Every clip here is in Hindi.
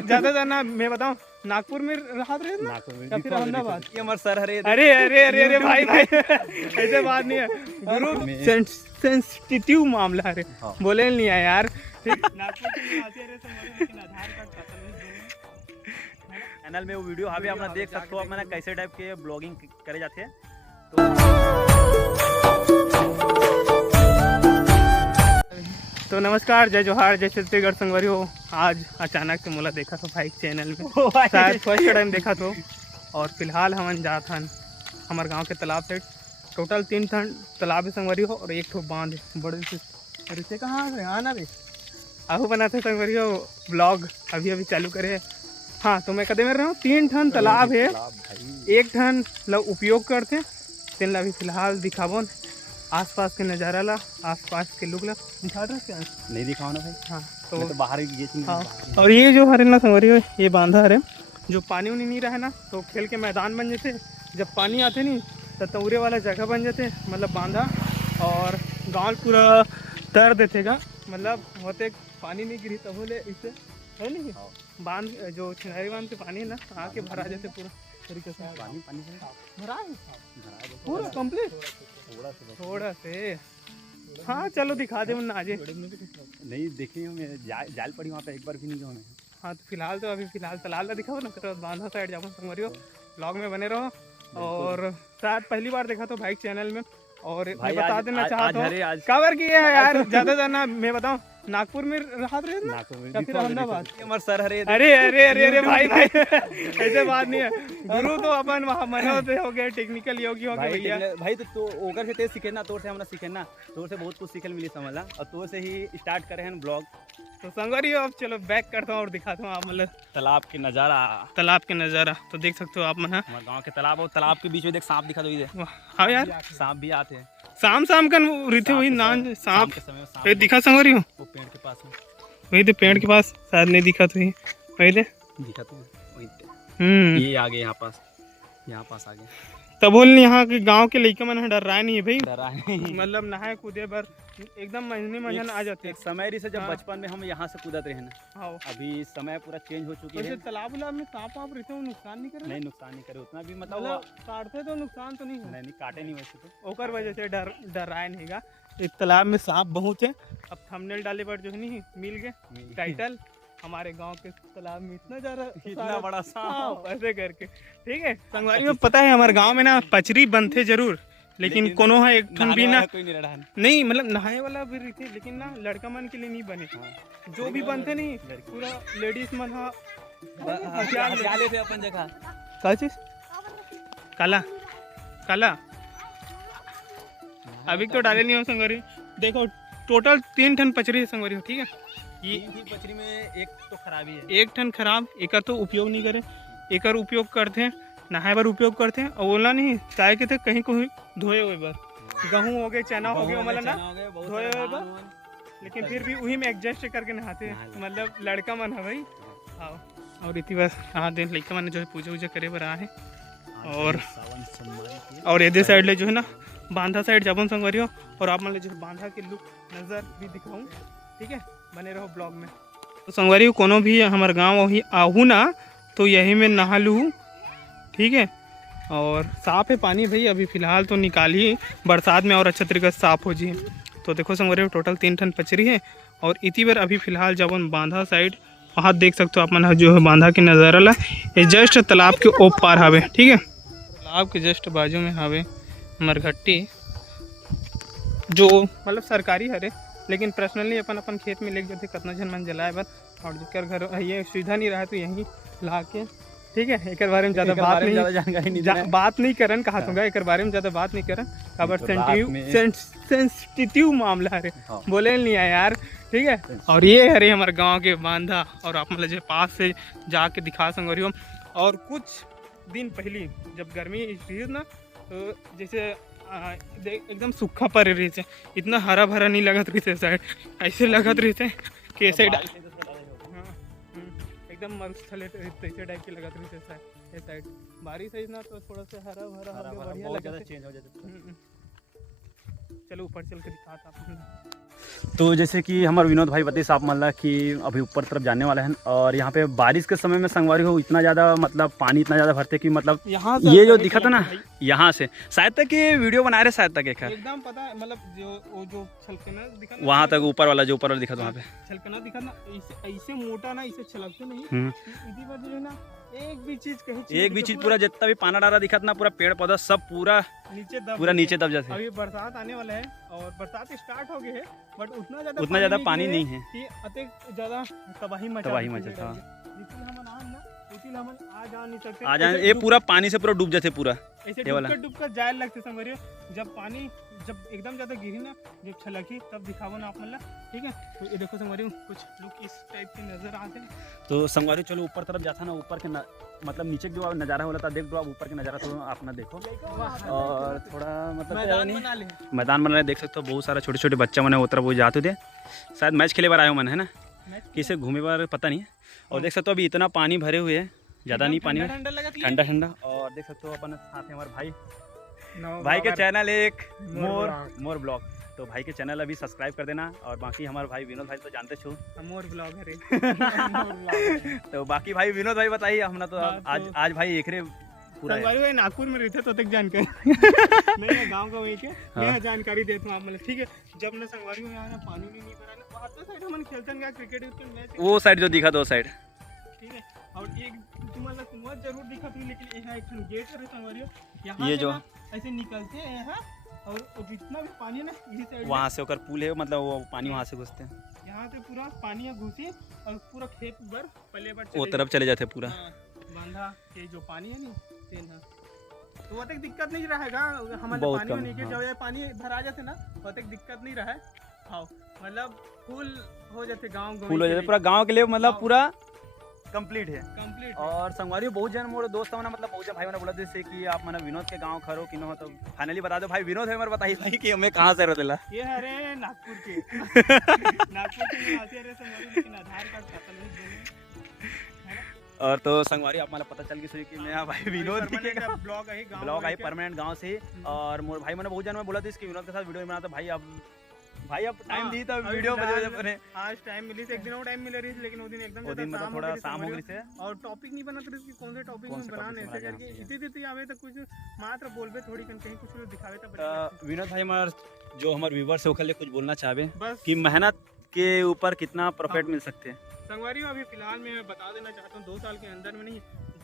ज्यादा जाना मैं बताऊं नागपुर में रहा थे ना या फिर अहमदाबाद। ये हमारे सर हरे अरे अरे अरे अरे भाई भाई ऐसे बात नहीं है गुरु, सेंसिटिव मामला है। बोले नहीं है यार। नागपुर के निवासी है लेकिन आधार कार्ड खाता नहीं। चैनल में वो वीडियो अभी अपना देख सकते हो। आप मैंने कैसे टाइप के ब्लॉगिंग करे जाते हैं तो नमस्कार, जय जोहार, जय छत्तीसगढ़ संगवारी हो। आज अचानक से मोला देखा था भाई चैनल में, शायद फर्स्ट टाइम देखा तो। और फिलहाल हम जात हन हमारे गांव के तालाब साइड। टोटल 3 तालाब संगवारी हो और एक ठो बांध बड़े से। अरे से कहाँ से आना रे आहू बनाते संगवारी हो ब्लॉग अभी अभी चालू करे। हाँ तो मैं कदे में रहा हूँ 3 ठन तालाब है, एक ठन लोग उपयोग करते तीन ला अभी फिलहाल दिखाबो आसपास के नज़ारा ला, आसपास के लोग ला दिखा रहे क्या नहीं दिखाओ ना भाई। हाँ तो बाहर ये हाँ। और ये जो हरेला संगवारी हो ये बांधा है जो पानी उनी नहीं रहे ना तो खेल के मैदान बन जाते। जब पानी आते नहीं तो तौरे वाला जगह बन जाते, मतलब बांधा। और गाँव पूरा तर देतेगा, मतलब होते पानी नहीं गिरी तब बोले इससे है नहीं बांध जो छिनारी बांध के पानी है ना आके भरा जाते पूरा तरीके से। पानी भरा है पूरा कंप्लीट थोड़ा से। हाँ चलो दिखा दे मुन्ना आजे। नहीं देखी हूँ मैं, जाल पड़ी वहाँ पे एक बार भी नहीं गया। हाँ तो फिलहाल तो अभी फिलहाल तालाब ला दिखाओ ना, फिर बांधा साइड जाओ संगवारी हो। ब्लॉग में बने रहो। और शायद पहली बार देखा तो भाई चैनल में। और मैं बता देना चाहता हूँ कवर किए है यार ज्यादा जाना मैं बताऊँ नागपुर में रहा थे ना या फिर अहमदाबाद। हमारे सर हरे अरे अरे अरे अरे भाई भाई ऐसे बात नहीं है गुरु तो अपन वहाँ मनोते हो गए, टेक्निकल योगी हो गए भैया। भाई तो ओकर से तेज सीखे ना, तोर से हमरा सीखे ना, तोर से बहुत कुछ सीखे मिली समझला। और तोर से ही स्टार्ट करे हैं ब्लॉग। तो संगवारी हो अब चलो बैक करता हूँ और दिखाता हूँ आप मतलब तालाब के नज़ारा। तालाब के नज़ारा तो देख सकते हो आप मन। हमारे गाँव के तालाब और तालाब के बीच में देख सांप दिखा दो इधर। हाँ यार सांप भी आते हैं शाम का रीते वही नान सांप दिखा संगवारी हो वो पेड़ के पास में। वही तो पेड़ के पास शायद नहीं दिखा तो वही दे दिखा तो वही ये आगे यहाँ पास आगे तब बोल यहाँ के गांव के लड़का मन डर रहा नहीं है भाई, डरा है मतलब नहाए कूदे पर एकदम महीने महीने आ जाते। एक समय रही से जब बचपन में हम यहाँ से कूदत रहे ना, अभी समय पूरा चेंज हो चुकी है। तालाब में सांप वाप रहते नुकसान नहीं करे? नहीं नुकसान नहीं करे उतना भी, मतलब काटते तो नुकसान तो नहीं है। नहीं काटे नहीं वैसे तो ओकर वजह से डराए नहीं गा। इस तालाब में सांप बहुत है। अब थंबनेल डाले पर जो नहीं मिल गए टाइटल हमारे गांव के तालाब में इतना बड़ा सांप ऐसे करके। ठीक है संगवारी में पता है हमारे गांव में ना पचरी बनते जरूर, लेकिन कोनो है एक ठन भी ना कोई नहीं मतलब नहाए वाला भी रहते, लेकिन ना लड़का मन के लिए नहीं बने। जो भी बनते नहीं पूरा लेडीज मन अपन जगह क्या चीज काला काला अभी तो डाले नहीं हो संगवारी। देखो टोटल 3 ठन पचरी है संगवारी हो। ठीक है ये पचरी में एक तो खराबी है, एक ठन खराब एक तो उपयोग नहीं करे, एक उपयोग करते हैं नहाए बार उपयोग करते हैं। और बोला नहीं चाहे के थे कहीं कोई धोए हुए बार गेहूँ हो गए चना हो गए मतलब ना धोए हुए बार, लेकिन फिर भी वही में एडजस्ट करके नहाते हैं, मतलब लड़का मन है भाई। हाँ और इतनी बस हाँ दिन लड़का मन जो है पूजा वूजा करे बरा है। और इधर साइड ले जो है ना बांधा साइड जाबन संगवारी हो। और आप मतलब जो बांधा के लुक नज़र भी दिखाऊँ। ठीक है बने रहो ब्लॉग में। तो संगवारी कोनो भी हमारे गाँव वही आहू ना तो यही में नहा लूँ। ठीक है और साफ़ है पानी भाई, अभी फ़िलहाल तो निकाली बरसात में और अच्छा तरीके से साफ़ हो जाए। तो देखो संगवारी टोटल 3 ठन पचरी है। और इतनी बार अभी फ़िलहाल जब हम बांधा साइड वहाँ देख सकते हो आप मन जो है बांधा के नज़ारा ला ये जस्ट तालाब के ओप पार हावे। ठीक है तालाब के जस्ट बाजू में हावे मरघट्टी जो मतलब सरकारी हरे, लेकिन पर्सनली अपन अपन खेत में लेके जाते कितना जन मन जलाए बर। और जिसकर घर ये सुविधा नहीं रहा तो यहीं ला के। ठीक है एक बारे में ज़्यादा बात नहीं करन कहा दूंगा, एक बारे में ज़्यादा बात नहीं करन खबर सेंसिटिव मामला है बोले नहीं है यार। ठीक है और ये हरे हमारे गांव के बांधा और आप मतलब जो पास से जाके दिखा संगवारी हो। और कुछ दिन पहले जब गर्मी थी ना तो जैसे एकदम सूखा पर रही थे, इतना हरा भरा नहीं लगत रही थे साइड, ऐसे लगत रही थे कि साइड एकदम मरुस्थल ऐसे टाइप की लगत रही थे साइड। बारिश है ना तो थोड़ा सा हरा भरा बढ़िया लगा चेंज हो जाता। चलो ऊपर चल के दिखाता तो जैसे कि हमारे विनोद भाई बताइए साहब मतलब कि अभी ऊपर तरफ जाने वाला है और यहाँ पे बारिश के समय में संगवारी हो इतना ज़्यादा मतलब पानी इतना ज़्यादा भरते कि मतलब यहाँ ये जो दिखा था ना यहाँ से शायद तक ये वीडियो बना रहे शायद तक एकदम पता है मतलब जो छलकना दिखा वहाँ तक ऊपर वाला जो ऊपर वाला दिखा था वहाँ पे छलकना दिखा ना ऐसे मोटा ना इसे छलकते नहीं इसी वजह ना एक भी चीज पूरा जितना भी पाना डाला दिखा था ना पूरा पेड़ पौधा सब पूरा नीचे दब जाते। अभी बरसात आने वाला है और बरसात स्टार्ट हो गई है बट उतना ज्यादा पानी नहीं है कि अतिक ज्यादा तबाही मचा आ जा नहीं सकते। ये पूरा पानी से पूरा डूब जाते पूरा ऐसे डूब कर जाए लगते संगवारी जब एकदम ज्यादा गिरी ना जब छलकी तब दिखावो ना आप मतलब ठीक है। तो ये देखो संगवारी कुछ लोग इस टाइप के नजर आते हैं। तो संगवारी चलो ऊपर तरफ जाता ना ऊपर के मतलब नीचे जो नज़ारा होला था देख दो आप ऊपर के नज़ारा तो आप ना देखो और थोड़ा मतलब मैदान बना देख सकते हो बहुत सारा छोटे छोटे बच्चा मैंने वो तरफ वो जाते थे शायद मैच खेले बार आए हो मन है ना किसे घूमे बार पता नहीं है। और देख सकते हो अभी इतना पानी भरे हुए है ज़्यादा नहीं पानी ठंडा ठंडा। और देख सकते हो अपन साथ में हमारे भाई के चैनल एक मोर ब्लॉग तो भाई के चैनल अभी सब्सक्राइब कर देना। और बाकी हमारे भाई विनोद भाई तो जानते छो मोर ब्लॉग है तो बाकी भाई विनोद भाई बताइए हमने तो आज भाई एक पूरा भाई नागपुर में रहते तो तक जानकारी नहीं गांव का वही के मैं जानकारी देता हूं आप मतलब ठीक है। जब ना संगवारी में आना पानी नहीं भरा ना वहां पे साइड हम खेलते हैं क्रिकेट के मैच वो साइड जो दिखा दो साइड ठीक है। और एक तुम्हारा कुआं जरूर दिखा थी लेकिन यहां एक गेट है संगवारी यहां ये जो ऐसे निकलते हैं यहां और जितना भी पानी है ना इसी साइड वहां से होकर पुल है मतलब वो पानी वहां से घुसते हैं यहां से पूरा पानी घुसी और पूरा खेत भर पले पर वो तरफ चले जाते पूरा बांधा के जो पानी है नहीं तो वो तक दिक्कत नहीं रहेगा हमारे पानी होने के जब ये पानी भरा जाते ना वो तक दिक्कत नहीं रहे। हाँ मतलब फुल हो जाते गांव फुल हो जाते पूरा गांव के लिए मतलब पूरा कंप्लीट है और संगवारी बहुत जन मोर दोस्त ना मतलब बहुत जन भाई मैंने बोला जैसे कि आप मैंने विनोद के गांव खरो कि न तो फाइनली बता दो भाई विनोद है मेरे बताइए भाई कि हमें कहाँ से रहते ये अरे नागपुर के निवासी अरे संगवारी लेकिन आधार कार्ड खाता नहीं और तो संगवारी आप मतलब पता चल गई कि मैं भाई विनोद दिखेगा ब्लॉग आई परमानेंट गांव से। और मोर भाई मैंने बहुत जन में बोला था इसके विनोद के साथ वीडियो बना तो भाई अब टाइम दी था वीडियो बजे आज टाइम मिली एक दिन और टाइम मिल रही थी लेकिन वो दिन एकदम मतलब थोड़ा शाम हो गई थे और टॉपिक नहीं बना तो कौन से टॉपिक में बनाने ऐसे करके इतनी आवे तो कुछ मात्र बोलबे थोड़ी कहीं कुछ दिखावे तो विनोद भाई हमारे जो हमारे व्यूअर्स है वो लिए कुछ बोलना चाहे कि मेहनत के ऊपर कितना प्रॉफिट मिल सकते हैं। संगवारी अभी फिलहाल मैं बता देना चाहता हूँ 2 साल के अंदर में नहीं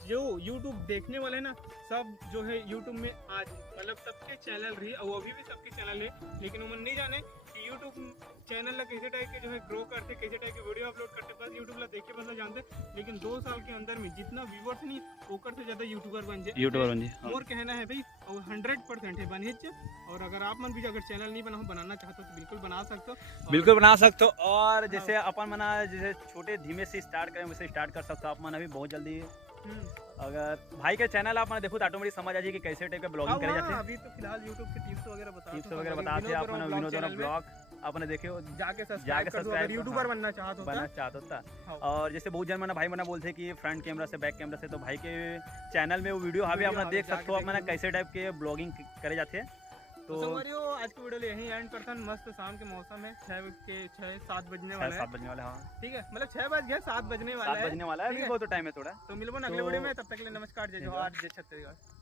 जो YouTube देखने वाले ना सब जो है YouTube में आज मतलब सबके चैनल रही और अभी भी सबके चैनल है लेकिन उन्होंने नहीं जाने कि YouTube चैनल ला कैसे टाइप के जो है ग्रो करते कैसे टाइप के वीडियो अपलोड करते बस YouTube ला देखे बस जानते लेकिन 2 साल के अंदर में जितना व्यूअर्स नहीं ओकर से ज्यादा यूट्यूबर बन जाए और कहना है भाई और 100% है बने और अगर आप मन भी अगर चैनल नहीं बनाना चाहते तो बिल्कुल बना सकते हो और जैसे अपन मना जैसे छोटे धीमे से स्टार्ट करें वैसे स्टार्ट कर सकते हो आप मन अभी बहुत जल्दी अगर भाई के चैनल आप मैंने देखो तो ऑटोमेटिक समझ आ जाए कि कैसे टाइप का ब्लॉगिंग करे जाते हैं। अभी तो फिलहाल YouTube के टिप्स वगैरह बताते हैं आप विनोद वाला ब्लॉग आपने देखे जाके सब्सक्राइब यूट्यूबर बनना चाहता था। और जैसे बहुत जन मैंने भाई मैंने बोलते कि फ्रंट कैमरा से बैक कैमरा से तो भाई के चैनल में वो वीडियो अभी आपने देख सकते हो आप मैंने कैसे टाइप के ब्लॉगिंग करे जाते हैं। तो आज की वीडियो यहीं एंड करता हूं। मस्त शाम के मौसम है 6-7 बजने वाला है 7 बजने वाला हाँ ठीक है मतलब 6 बज गए 7 बजने वाला है अभी बहुत टाइम है थोड़ा तो मिलो अगले वीडियो में तब तक के लिए नमस्कार जय जोहार जय छत्तीसगढ़।